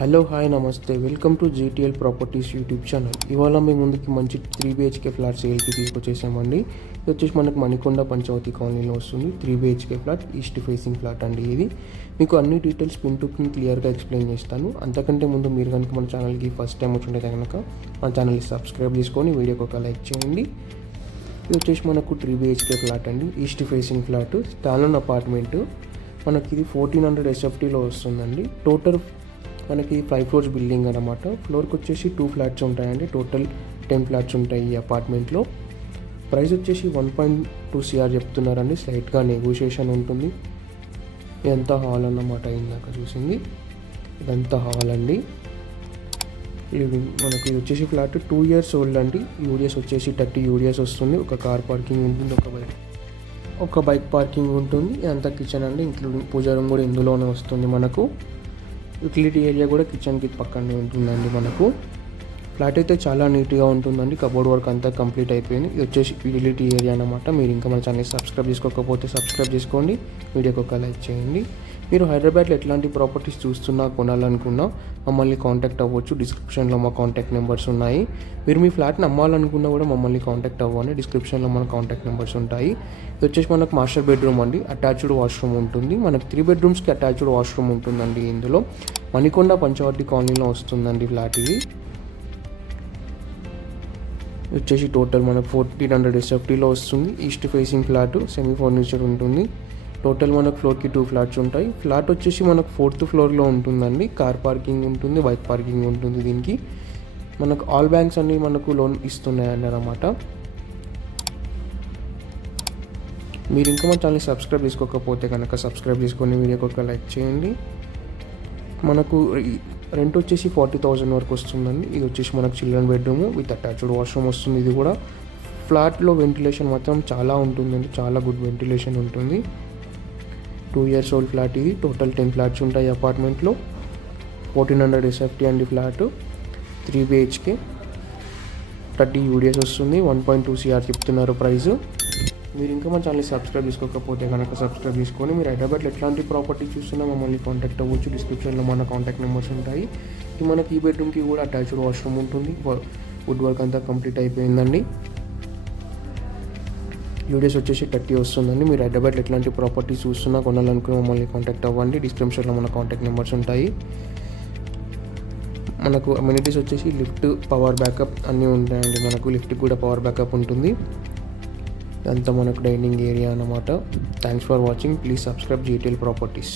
Hello hi నమస్తే, welcome to GTL properties YouTube channel. ఇవాళ మేము ముందుకి మంచి 3BHK ఫ్లాట్ సేల్కి తీసుకొచ్చేసామండి. ఇది వచ్చేసి మనకు మణికొండ పంచవతి కాలనీలో వస్తుంది. 3BHK flat, east facing flat అండి. ఇది మీకు అన్ని డీటెయిల్స్ పిన్ టు పిన్ క్లియర్గా ఎక్స్ప్లెయిన్ చేస్తాను. అంతకంటే ముందు మీరు కనుక మన ఛానల్కి ఫస్ట్ టైం వచ్చింటే కనుక మన ఛానల్ని సబ్స్క్రైబ్ చేసుకొని వీడియోకి ఒక లైక్ చేయండి. ఇది వచ్చేసి మనకు 3BHK ఫ్లాట్ అండి, ఈస్ట్ ఫేసింగ్ ఫ్లాట్, స్టాలన్ అపార్ట్మెంట్. మనకి ఇది 1400 SFTలో వస్తుందండి. టోటల్ మనకి 5 floors బిల్డింగ్ అనమాట. ఫ్లోర్కి వచ్చేసి 2 flats ఉంటాయండి. టోటల్ 10 flats ఉంటాయి ఈ అపార్ట్మెంట్లో. ప్రైస్ వచ్చేసి 1.2 CR చెప్తున్నారండి. స్లైట్గా నెగోషియేషన్ ఉంటుంది. ఇదంతా హాల్ అన్నమాట, ఇందాక చూసింది ఇదంతా హాల్ అండి. మనకి ఇది వచ్చేసి ఫ్లాట్ 2 years ఓల్డ్ అండి. యూడిఎస్ వచ్చేసి 30 UDS వస్తుంది. ఒక కార్ పార్కింగ్ ఉంటుంది, ఒక బైక్ పార్కింగ్ ఉంటుంది. ఇదంతా కిచెన్ అండి, ఇంక్లూడింగ్ పూజా రూమ్ కూడా ఇందులోనే వస్తుంది. మనకు యూటిలిటీ ఏరియా కూడా కిచెన్కి పక్కనే ఉంటుందండి. మనకు ఫ్లాట్ అయితే చాలా నీట్గా ఉంటుందండి. కబోర్డ్ వర్క్ అంతా కంప్లీట్ అయిపోయింది. ఇది వచ్చేసి యూటిలిటీ ఏరియా అనమాట. మీరు ఇంకా మన ఛానల్ సబ్స్క్రైబ్ చేసుకోకపోతే సబ్స్క్రైబ్ చేసుకోండి, వీడియోకి ఒక లైక్ చేయండి. మీరు హైదరాబాద్లో ఎట్లాంటి ప్రాపర్టీస్ చూస్తున్నా, కొనాలనుకున్నా మమ్మల్ని కాంటాక్ట్ అవ్వచ్చు. డిస్క్రిప్షన్లో మా కాంటాక్ట్ నెంబర్స్ ఉన్నాయి. మీరు మీ ఫ్లాట్ని అమ్మాలనుకున్నా కూడా మమ్మల్ని కాంటాక్ట్ అవ్వండి. డిస్క్రిప్షన్లో మన కాంటాక్ట్ నెంబర్స్ ఉంటాయి. ఇది వచ్చేసి మనకు మాస్టర్ బెడ్రూమ్ అండి. అటాచ్డ్ వాష్రూమ్ ఉంటుంది. మనకు 3 bedrooms అటాచ్డ్ వాష్రూమ్ ఉంటుందండి. ఇందులో మణికొండ పంచవటి కాలనీలో వస్తుందండి ఫ్లాట్. ఇది వచ్చేసి టోటల్ మనకు 1400 SFTలో వస్తుంది. East facing flat, semi furniture ఉంటుంది. టోటల్ మనకు ఫ్లోర్కి 2 flats ఉంటాయి. ఫ్లాట్ వచ్చేసి మనకు 4th floorలో ఉంటుందండి. కార్ పార్కింగ్ ఉంటుంది, బైక్ పార్కింగ్ ఉంటుంది. దీనికి మనకు ఆల్ బ్యాంక్స్ అన్ని మనకు లోన్ ఇస్తున్నాయండి అన్నమాట. మీరు ఇంకా మన ఛానల్ సబ్స్క్రైబ్ చేసుకోకపోతే కనుక సబ్స్క్రైబ్ చేసుకొని వీడియోకి ఒక లైక్ చేయండి. మనకు రెంట్ వచ్చేసి 40,000 వరకు వస్తుందండి. ఇది వచ్చేసి మనకు children bedroom with attached washroom వస్తుంది. ఇది కూడా ఫ్లాట్లో వెంటిలేషన్ మాత్రం చాలా ఉంటుందండి, చాలా గుడ్ వెంటిలేషన్ ఉంటుంది. 2 years ఓల్డ్ ఫ్లాట్ ఇది. టోటల్ 10 flats ఉంటాయి అపార్ట్మెంట్లో. 1400 SFT అండి ఫ్లాట్. 3BHK 30 UDS వస్తుంది. 1.2 CR చెప్తున్నారు ప్రైస్. మీరు ఇంకా మన ఛానల్ సబ్స్క్రైబ్ చేసుకోకపోతే కనుక సబ్స్క్రైబ్ చేసుకొని మీరు హైదరాబాద్లో ఎట్లాంటి ప్రాపర్టీ చూస్తున్నా మమ్మల్ని కాంటాక్ట్ అవ్వచ్చు. డిస్క్రిప్షన్లో మన కాంటాక్ట్ నెంబర్స్ ఉంటాయి. మనకి ఈ బెడ్రూమ్కి కూడా అటాచ్డ్ వాష్రూమ్ ఉంటుంది. వుడ్ వర్క్ అంతా కంప్లీట్ అయిపోయిందండి. యూడిఎస్ వచ్చేసి 30 వస్తుందండి. మీరు హైదరాబాద్లో ఎట్లాంటి ప్రాపర్టీ చూస్తున్నా, కొనాలనుకున్న మమ్మల్ని కాంటాక్ట్ అవ్వండి. డిస్క్రిప్షన్లో మన కాంటాక్ట్ నెంబర్స్ ఉంటాయి. మనకు అమ్యూనిటీస్ వచ్చేసి లిఫ్ట్, పవర్ బ్యాకప్ అన్నీ ఉంటాయండి. మనకు లిఫ్ట్కి కూడా పవర్ బ్యాకప్ ఉంటుంది. అంతా మనకు డైనింగ్ ఏరియా అన్నమాట. Thanks for watching. Please subscribe GTL properties.